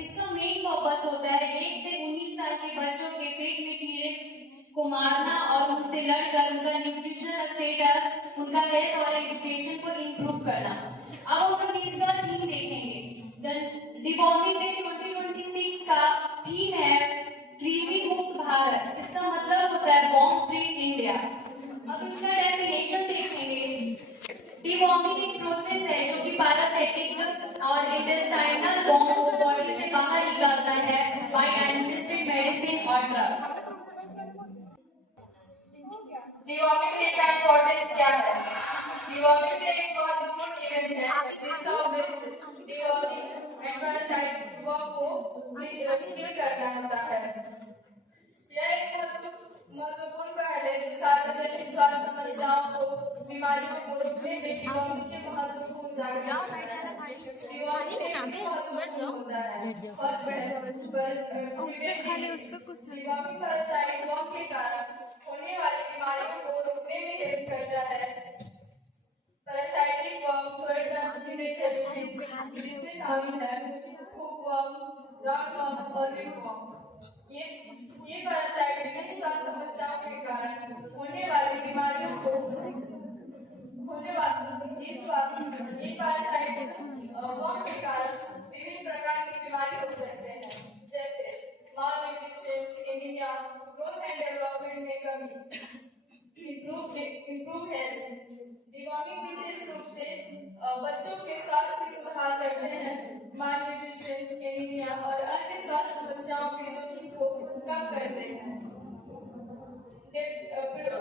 इसका main purpose होता है 1 से 19 साल के बच्चों के पेट में कीड़े को मारना और उनसे लड़कर उनका न्यूट्रिशनल स्टेटस, उनका हेल्थ और एजुकेशन को इम्प्रूव करना। अब हम लोग इसका थीम देखेंगे। डिवॉर्मिंग डे 2026 का थीम है कृमि मुक्त भारत। इसका मतलब होता है बॉम्ब फ्री इंडिया। अब इसका डेफिनेशन देखेंगे। डिवॉर्मिंग एक प्रोसेस है जो कि पैरासाइटिक और इंटेस्टाइनल बॉम्ब को बॉडी से बाहर निकालता है बाय एडमिनिस्ट्रेटेड मेडिसिन और ड्रग। डिवॉर्मिंग डे का इम्पोर्टेंस क्या है? डिवॉर्मिंग डे एक महत्वपूर्ण इवेंट है जिसका उद्देश्य डिवॉर्मिंग एंड पैरासाइट वर्म को किल करना होता है। यह एक महत्वपूर्ण पहल है जो सार्वजनिक स्वास्थ्य समस्याओं को, बीमारियों को रोकने में डिवॉर्मिंग के महत्व को उजागर करता है। डिवॉर्मिंग एक महत्वपूर्ण होता है। डिवॉर्मिंग पैरासाइट वर्म के कारण होने वाली बीमारियों को रोकने में हेल्प करता है। Parasitic worm soil transmitted disease जिसमें शामिल है हुकवर्म, राउंडवर्म और रिंगवर्म। ये पैरासाइट विभिन्न स्वास्थ्य समस्याओं के कारण होने वाली बीमारियों को ये पैरासाइट वर्म के कारण विभिन्न प्रकार की बीमारी हो सकते हैं, जैसे malnutrition, anaemia, growth and development में कमी, इम्प्रूव हेल्थ। डिवॉर्मिंग विशेष रूप से बच्चों के स्वास्थ्य की सुधार करते हैं, malnutrition, एनीमिया और अन्य स्वास्थ्य समस्याओं के जोखिम को कम करते हैं।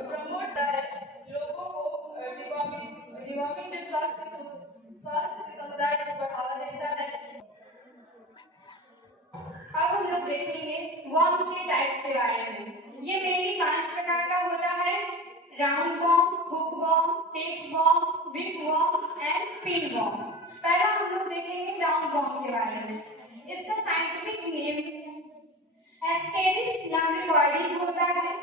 प्रमोट है लोगों को डिवॉर्मिंग के स्वास्थ्य समुदाय को बढ़ावा देता है। अब हम लोग देखेंगे वर्म्स के टाइप्स के बारे में। ये मेनली 5 प्रकार का होता है: round worm, hook worm, tape worm, whip worm and pin worm. पहला हम लोग देखेंगे राउंड वर्म के बारे में। इसका साइंटिफिक नेम एस्केरिस लाम्ब्रिकॉइडिस होता है।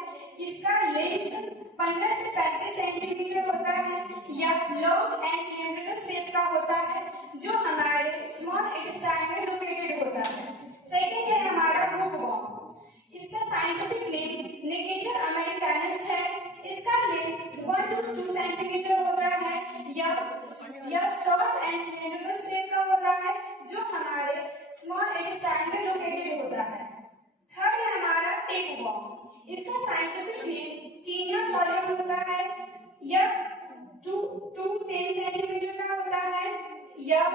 इसका लेंथ 15 से 35 सेंटीमीटर होता है। यह लॉन्ग एंड सिलेंड्रिकल शेप का होता है जो हमारे स्मॉल इंटेस्टाइन में लोकेटेड होता है। सेकेंड है हमारा हुकवर्म। इसका साइंटिफिक नेम निकेटर अमेरिकानस है। इसका लेंथ 1 to 2 सेंटीमीटर होता है। यह शॉर्ट एंड सिलेंड्रिकल शेप का होता है जो हमारे स्मॉल इंटेस्टाइन में लोकेटेड होता है। थर्ड है हमारा टेपवर्म। इसका साइंटिफिक नेम टीनिया सोलियम होता है। यह 2 to 10 सेंटीमीटर का होता है। यह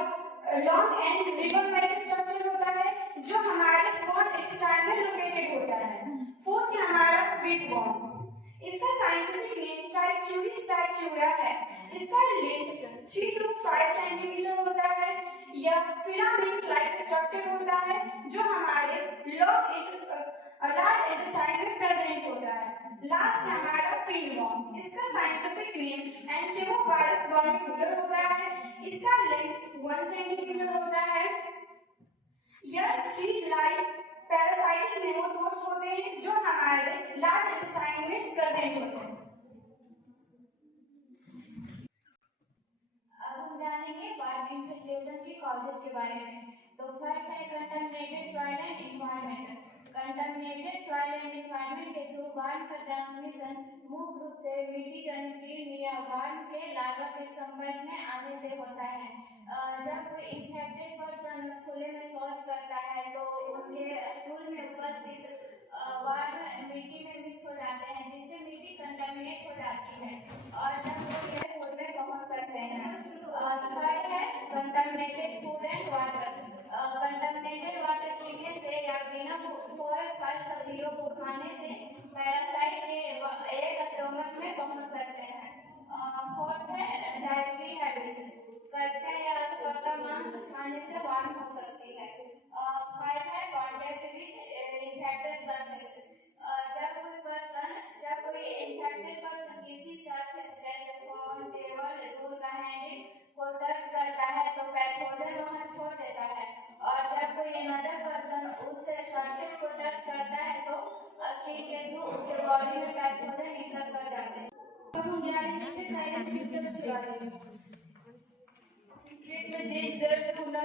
long and ribbon like structure होता है जो हमारे स्मॉल इंटेस्टाइन में लोकेटेड होता है। फोर्थ है हमारा विकवर्म। इसका साइंटिफिक नेम चाइचुरिस टाइचुरा है। इसका लेंथ 3 to 5 सेंटीमीटर होता है। यह फिलामेंट लाइक स्ट्रक्चर होता है जो हमारे लार्ज इंटेस्टाइन में प्रेजेंट होता है। लास्ट है हमारा पिनवर्म। इसका साइंटिफिक नेम एंटेरोवायरस बॉर्निकुलर होता है। इसका लेंथ 1 सेंटीमीटर होता है। यह 3 लाइक पैरासाइटिक नेमोथोड्स होते हैं जो हमारे लार्ज इंटेस्टाइन में प्रेजेंट होते हैं। अब हम जानेंगे वाटर इन्फेक्शन के कॉजेज के बारे में। तो फर्स्ट है contaminated soil and environment. Contaminated soil and environment के थ्रू वार्म का ट्रांसमिशन मुख्य रूप से मिट्टी जंतु या वार्म के लार्वा के संपर्क में आने से होता है। जब कोई इन्फेक्टेड पर्सन खुले में शौच करता है तो उनके स्टूल में उपस्थित वार्म मिट्टी में मिक्स हो जाते हैं जिससे मिट्टी कंटामिनेट हो जाती है और जब वो एयरपोर्ट में पहुंच सकते हैं। थर्ड है contaminated food and water. Contaminated water पीने से या बिना धोए फल सब्जियों को खाने से पैरासाइट के एक स्टोमक में पहुंच सकते हैं। फोर्थ है डायट्री हैबिट्स। कच्चा या पका मांस खाने से वार्म हो सकती है। फाइव है कॉन्टैक्ट विद इन्फेक्टेड सरफेस। जब कोई इन्फेक्टेड पर्सन किसी सरफेस जैसे फोन, टेबल, टूल का हैंडल को टच करता है तो पैथोजन वहां छोड़ देता है और जब कोई अनदर पर्सन उससे सरफेस को टच करता है तो स्किन के थ्रू उसके बॉडी में पैथोजन इंटर कर जाते हैं। अब हम जानेंगे इसके साइड एंड सिम्टम्स के बारे में। पेट में तेज दर्द होना,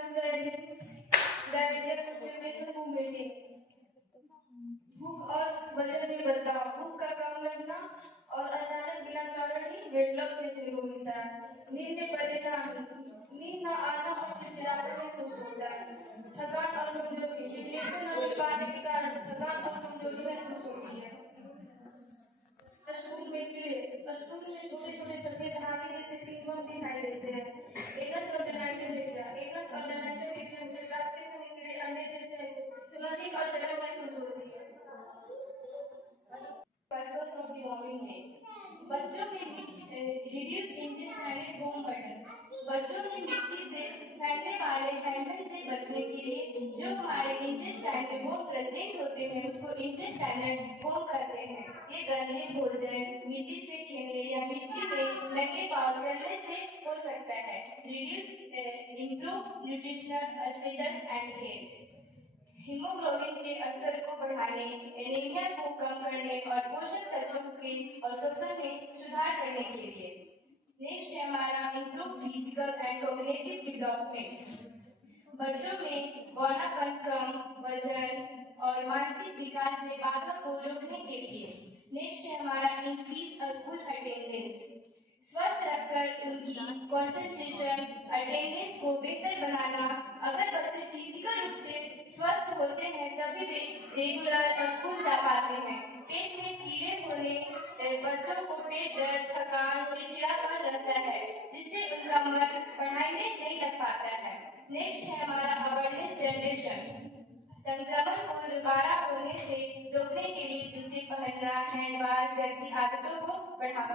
डायरिया, कंस्टिपेशन, वोमिटिंग। भूख और वजन में बदलाव, भूख का कम लगना और अचानक बिना कारण ही वेट लॉस देखने को मिलता है। नींद में परेशानी, नींद न आना और चिड़चिड़ापन महसूस होता है। थकान और कमजोरी, इरिटेशन न मिल पाने के कारण थकान और कमजोरी महसूस होती है। स्कूल में कीड़े, स्कूल में छोटे छोटे सफेद धागे जैसे पिनवर्म दिखाई देते हैं। एनस ऑल्टरनेटिव एनस ऑल्टरनेटिव से रात के समय कीड़े अंडे देते हैं तो नसीब और जलन महसूस होती है। Purpose of deworming day. बच्चों में रिड्यूस इंटेस्टाइनल बोम बर्डन। बच्चों में मिट्टी से फैलने वाले हैंडल से बचने के लिए जो हमारे इंटेस्टाइनल बोम प्रेजेंट होते हैं उसको इंटेस्टाइनल बोम कहते हैं। ये गंदे भोजन, मिट्टी से खेलने या मिट्टी में नंगे पांव चलने से हो सकता है। Reduce improve nutritional status and health. Haemoglobin के स्तर को बढ़ाने, एनीमिया को कम करने और पोषक तत्वों के अवशोषण में सुधार करने के लिए। नेक्स्ट है हमारा improve physical and cognitive development. बच्चों में बौनापन कम, वजन और मानसिक विकास में बाधा को रोकने के लिए। नेक्स्ट है हमारा इंक्रीज स्कूल अटेंडेंस। स्वस्थ रखकर उनकी कंसंट्रेशन, अटेंडेंस को बेहतर बनाना। अगर बच्चे फिजिकल रूप से स्वस्थ होते हैं तभी वे रेगुलर स्कूल जा पाते हैं। पेट में कीड़े होने बच्चों को पेट दर्द, थकान, चिड़चिड़ापन रहता है जिससे उनका मन पढ़ाई में नहीं लग पाता है। नेक्स्ट है हमारा अवेयरनेस जनरेशन। संक्रमण को दोबारा होने से रोकने के लिए जूते पहनना, हैंड वॉश जैसी आदतों को बढ़ावा।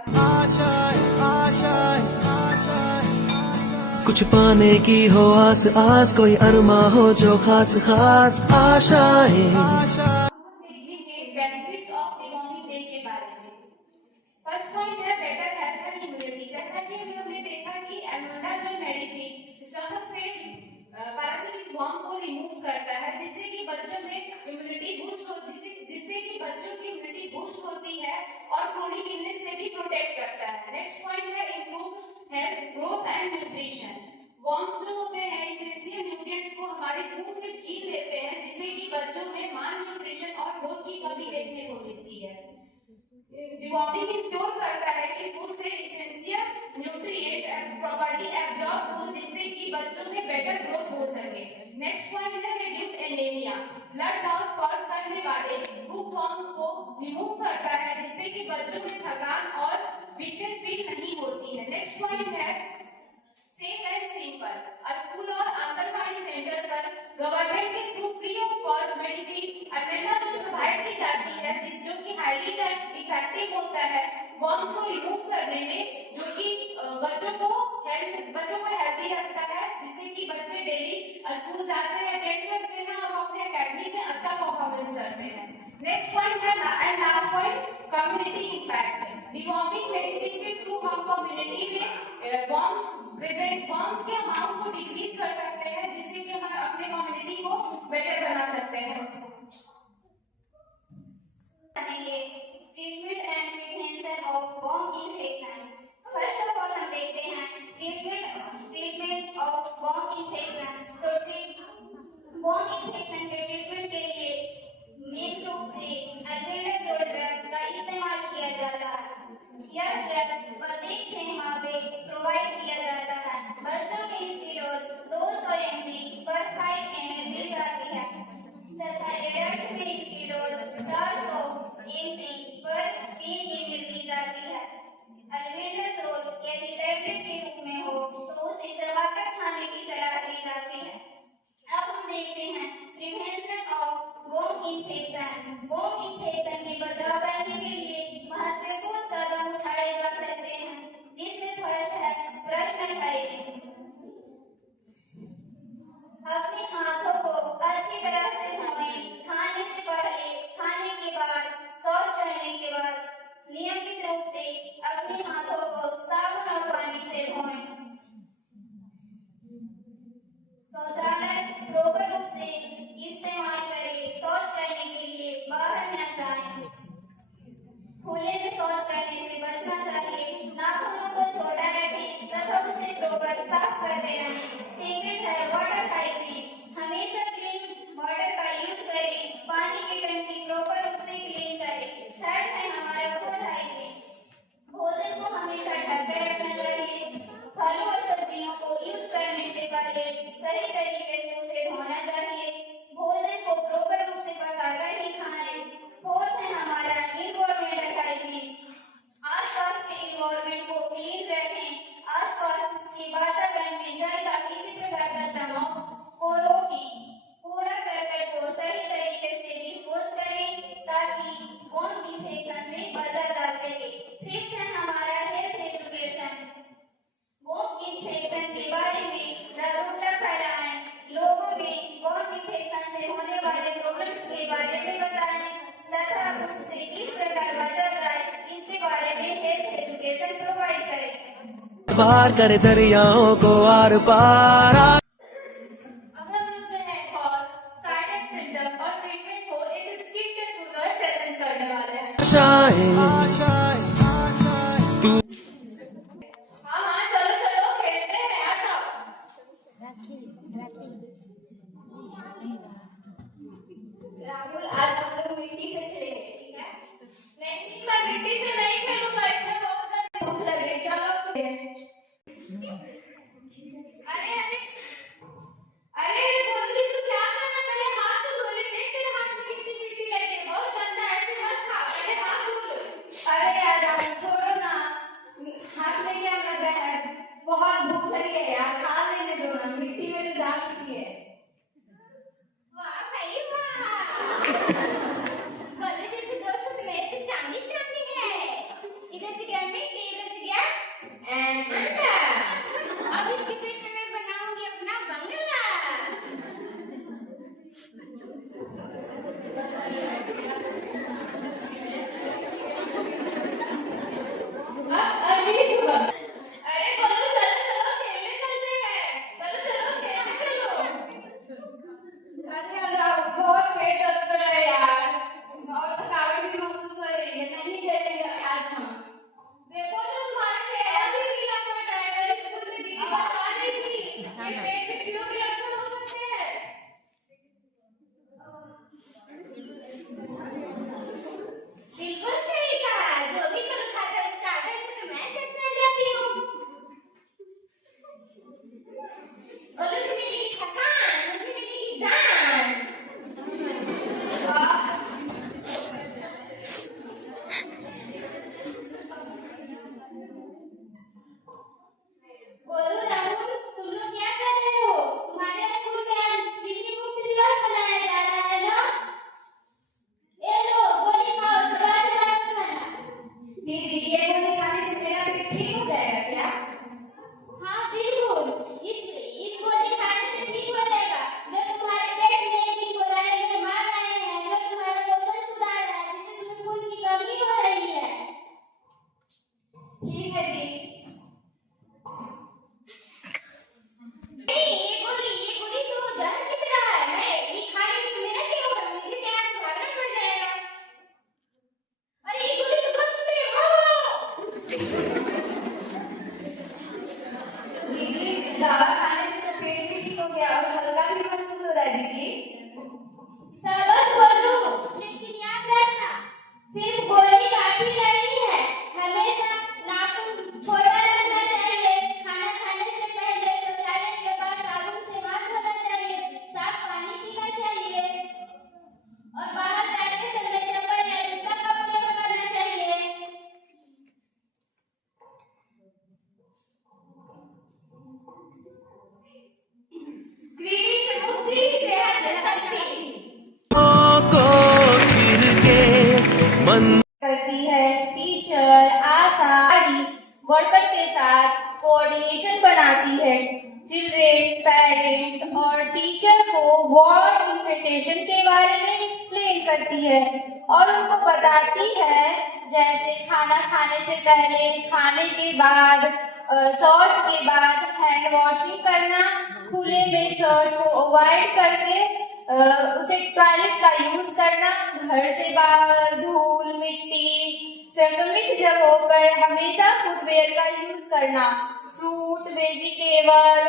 कुछ पाने की हो आस आस, कोई अरमा हो जो खास खास आशाएं। देखेंगे बेनिफिट्स ऑफ डिवॉर्मिंग डे के बारे में। फर्स्ट पॉइंट है बेटर हेल्थ एंड इम्यूनिटी। जैसा कि अभी हमने देखा कि एल्बेंडाजोल मेडिसिन स्टमक से पैरासिटिक वर्म को रिमूव करता है जिससे कि बच्चों में इम्यूनिटी बूस्ट होती है, जिससे कि बच्चों की इम्यूनिटी बूस्ट होती है और क्रोनिक इलनेस से भी प्रोटेक्ट करता है। नेक्स्ट पॉइंट है improve health, growth and nutrition. Worms जो होते हैं एसेंशियल न्यूट्रिएंट्स को हमारे फूड से छीन लेते हैं जिससे कि बच्चों में माल न्यूट्रिशन और ग्रोथ की कमी देखने को मिलती है। डिवॉर्मिंग इंश्योर करता है कि फूड से एसेंशियल न्यूट्रिएंट्स प्रॉपर्ली एब्जॉर्ब हो जिससे कि बच्चों में बेटर ग्रोथ हो सके। नेक्स्ट पॉइंट है reduce anaemia. Blood loss cause करने वाले बुकवर्म्स को रिमूव करता है जिससे कि बच्चों में थकान और वीकनेस फील नहीं होती है। नेक्स्ट पॉइंट है सेफ एंड सिंपल। स्कूल और आंगनबाड़ी सेंटर पर गवर्नमेंट के through free of cost medicine albendazole provide की जाती है जो कि हाईली इफेक्टिव होता है वर्म्स को रिमूव करने में, जो कि बच्चों को हेल्दी रखता है जिससे कि बच्चे डेली स्कूल जाते हैं, अटेंड करते हैं और अपने एकेडमी में अच्छा परफॉर्मेंस करते हैं। नेक्स्ट पॉइंट है and last point community impact. Deworming medicine के थ्रू हम कम्युनिटी में वर्म्स के अमाउंट को डिक्रीज कर सकते हैं जिससे कि हम अपने कम्युनिटी को बेटर बना सकते हैं। Treatment and prevention of worm infection. First of all हम देखते हैं ट्रीटमेंट ऑफ वर्म इन्फेक्शन। तो वर्म इन्फेक्शन के ट्रीटमेंट के लिए मेन रूप से अल्बेंडाजोल ड्रग्स का इस्तेमाल किया जाता है। यह ड्रग्स प्रत्येक 6 माह में प्रोवाइड किया जाता है। बच्चों में इसकी डोज 200 mg पर 5 ml दी जाती है तथा एडल्ट में इसकी डोज 400 mg पर 3 ml दी जाती है। अल्बेंडाजोल यदि टैबलेट के रूप में हो तो उसे चबाकर खाने की सलाह दी जाती है। अब हम देखते हैं prevention of worm infection. Worm infection के बचाव करने के लिए महत्वपूर्ण कदम उठाए जा सकते हैं जिसमें फर्स्ट है पर्सनल हाइजीन। अपने हाथों को अच्छी तरह से धोएं। खाने से पहले, खाने के बाद, शौच करने के बाद नियमित रूप से अपने हाथों को साबुन और पानी से धोएं। शौचालय प्रॉपर रूप से इस्तेमाल करें। शौच करने के लिए बाहर न जाएं। खुले में शौच करने से बचना चाहिए। नाखूनों को छोटा रखें तथा उसे प्रॉपर साफ करते रहें। सेकंड है वाटर हाइजीन। वाले प्रॉब्लम्स के बारे में बताएं तथा उससे किस प्रकार बचा जाए इसके बारे में हेल्थ एजुकेशन प्रोवाइड करें। पार करे दरियाओं को आर पार अब हम लोग जो है कॉज, साइड एंड सिम्टम और ट्रीटमेंट को एक स्किट के थ्रू जो है प्रेजेंट करने वाले हैं। आशाएं तू हाँ चलो चलो खेलते हैं, आ जाओ। राहुल आज हम लोग मिट्टी से खेलेंगे, ठीक है? नहीं मैं मिट्टी से नहीं खेलूंगा, इसमें बहुत ज्यादा भूख लग रही है। चलो अरे अरे अरे बोली तू क्या कर रहा है? पहले हाथ तो धो ले, देख तेरे हाथ में कितनी मिट्टी लगी है, बहुत गंदा है, ऐसे मत खा, पहले हाथ धो ले। अरे यार राहुल छोड़ो ना, हाथ में क्या लग रहा है? बहुत भूख लगी है यार, खा लेने दो ना, मिट्टी में तो जा चुकी है। वाह भाई वाह, बोले जैसे दोस्त तुम्हें तो चांदी चांदी है। इधर से क्या मिट्टी, इधर से क्या अंडा। अब इसके पेट में मैं बनाऊंगी अपना बंगला। अरे बोलो चलो चलो खेलने चलते हैं, चलो चलो खेलने चलो। अरे यार राहुल बहुत पेट दर्द कर रहा है यार, और थकावट भी महसूस हो रही है, नहीं खेलेंगे आज हम। देखो तो तुम्हारा चेहरा भी पीला पड़ रहा है, कल स्कूल में दीदी बता रही थी ये पेट में कीड़ों के लक्षण हो सकते हैं। बिल्कुल सही कहा, जो भी कल खाता स्टार्टर से तो मैं चटना चाहती हूँ। बोलो कि मेरी थकान, मुझे मेरी जान। बोलो राहुल, तुम लोग क्या कर रहे हो? तुम्हारे स्कूल में आज विश्व मुक्ति दिवस मनाया जा रहा है ना? ये लो गोली खाओ, चबा चबा के खाना। दीदी ये गोली खाने से मेरा पेट ठीक हो जाएगा क्या? हाँ बिल्कुल, इस गोली खाने से ठीक हो जाएगा। जो तुम्हारे पेट में ठीक हो रहा है, जो मार रहे हैं, जो तुम्हारा पोषण सुधार रहा है, जिससे तुम्हें खून की कमी हो रही है। ठीक है दी। नहीं ये गोली से वो जहर किस रहा है? मैं ये खा रही हूँ तो मेरा क्या होगा? मुझे क्या भागना पड़ जाएगा। अरे ये गोली तो बंद करो, भागो। दीदी दवा खाने से तो पेट भी ठीक हो गया और हल्का भी महसूस हो रहा है दीदी। शाबाश बोलू, लेकिन याद रखना सिर्फ गोली काफी नहीं है, हमेशा नाखून छोटा रखना चाहिए, खाना खाने से पहले शौचालय के बाद साबुन से हाथ धोना चाहिए, साफ पानी पीना चाहिए और बाहर जाते समय चप्पल या जूता का प्रयोग करना चाहिए। कृमि से मुक्ति, सेहत से शक्ति को चीर के मन करती है। टीचर आशा वर्कर के साथ कोऑर्डिनेशन बनाती है। चिल्ड्रेन, पेरेंट्स और टीचर को वार्म इन्फेक्टेशन के बारे में एक्सप्लेन करती है और उनको बताती है जैसे खाना खाने से पहले, खाने के बाद, शौच के बाद हैंड वॉशिंग करना, खुले में शौच को अवॉइड करके उसे टॉयलेट का यूज करना, घर से बाहर धूल मिट्टी संक्रमित जगहों पर हमेशा फुटवेयर का यूज करना, फ्रूट वेजिटेबल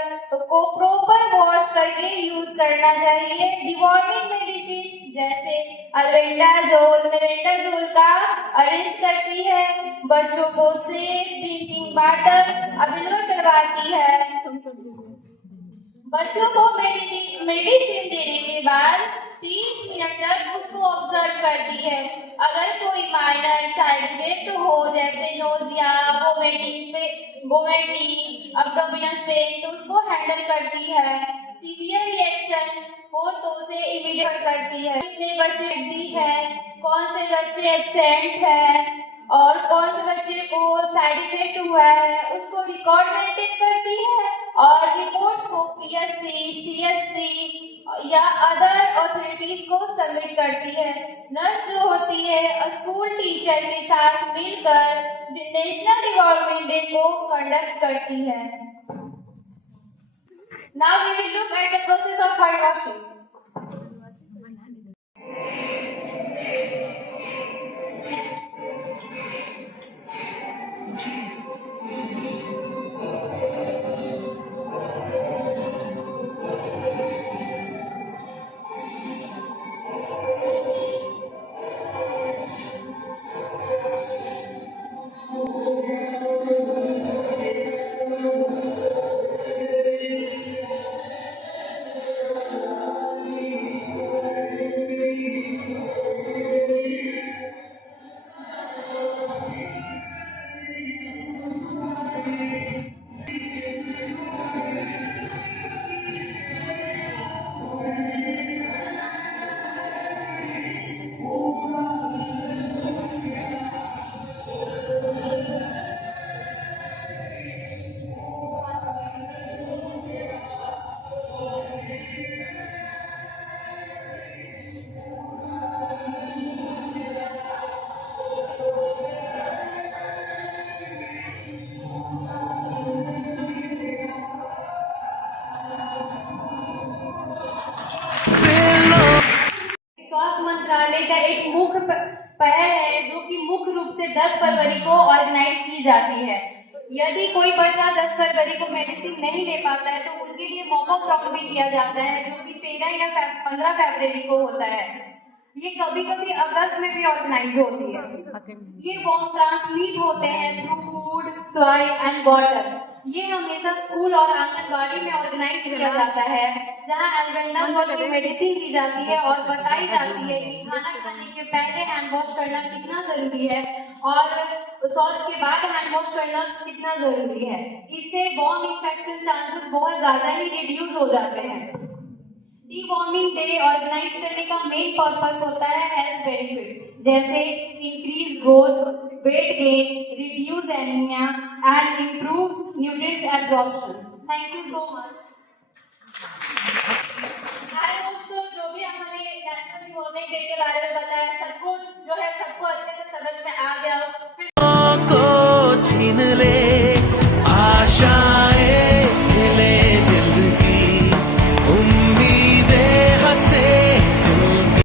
को प्रॉपर वॉश करके यूज करना चाहिए। डिवॉर्मिंग मेडिसिन जैसे अल्बेंडाजोल का अरेंज करती है। बच्चों को सेफ ड्रिंकिंग वाटर अवेलेबल करवाती है। बच्चों को मेडिसिन देने के बाद 30 मिनट तक उसको ऑब्जर्व करती है। अगर कोई माइनर साइड इफेक्ट हो जैसे नोजिया, वोमिटिंग, अब्डोमिनल पेन तो उसको हैंडल करती है। सीवियर रिएक्शन हो तो उसे इमीडिएट करती है। कितने बच्चे दी है, कौन से बच्चे एब्सेंट है और कौन से बच्चे को साइड इफेक्ट हुआ है उसको रिकॉर्ड मेंटेन करती है और रिपोर्ट्स को पीएससी, सीएससी या अदर अथॉरिटीज को को सबमिट करती है। नर्स जो होती है स्कूल टीचर के साथ मिलकर नेशनल डेवलपमेंट डे को कंडक्ट करती है। Now we will look at the process of hand washing. स्वास्थ्य मंत्रालय का एक मुख्य पहल है जो कि मुख्य रूप से 10 फरवरी को ऑर्गेनाइज की जाती है। यदि कोई बच्चा 10 फरवरी को मेडिसिन नहीं ले पाता है तो उनके लिए मॉक ड्राफ्ट भी किया जाता है जो कि 13 या 15 फरवरी को होता है। ये कभी कभी अगस्त में भी ऑर्गेनाइज होती है। ये वॉर्म ट्रांसमिट होते हैं through food, soil and water. ये हमेशा स्कूल और आंगनबाड़ी में ऑर्गेनाइज किया जाता है जहां एल्बेंडा की मेडिसिन दी जाती है और बताई जाती है कि खाना खाने के पहले हैंड वॉश करना कितना जरूरी है और शौच के बाद हैंड वॉश करना कितना जरूरी है। इससे वॉर्म इन्फेक्शन चांसेस बहुत ज्यादा ही रिड्यूस हो जाते हैं। डीवॉर्मिंग डे ऑर्गेनाइज करने का मेन पर्पस होता है हेल्थ बेनिफिट जैसे increase growth, weight gain, reduce anaemia and improve nutrient absorption. Thank you so much. I hope so जो भी हमने नेशनल डेवलपमेंट डे के बारे में बताया सब कुछ जो है सबको अच्छे से समझ में आ गया हो। को छीन ले